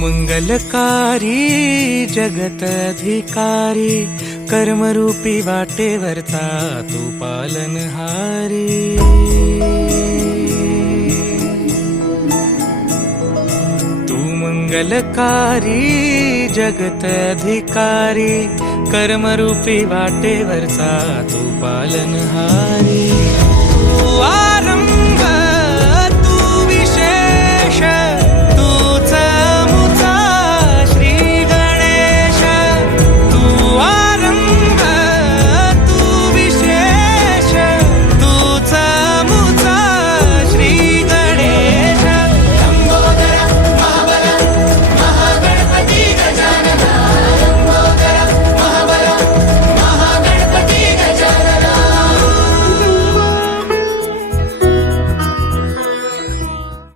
मंगलकारी जगत अधिकारी, कर्मरूपी वाटेवरचा तू पालनहारी। तू मंगलकारी जगत अधिकारी, कर्मरूपी वाटेवरचा तू पालनहारी। तू आरंभ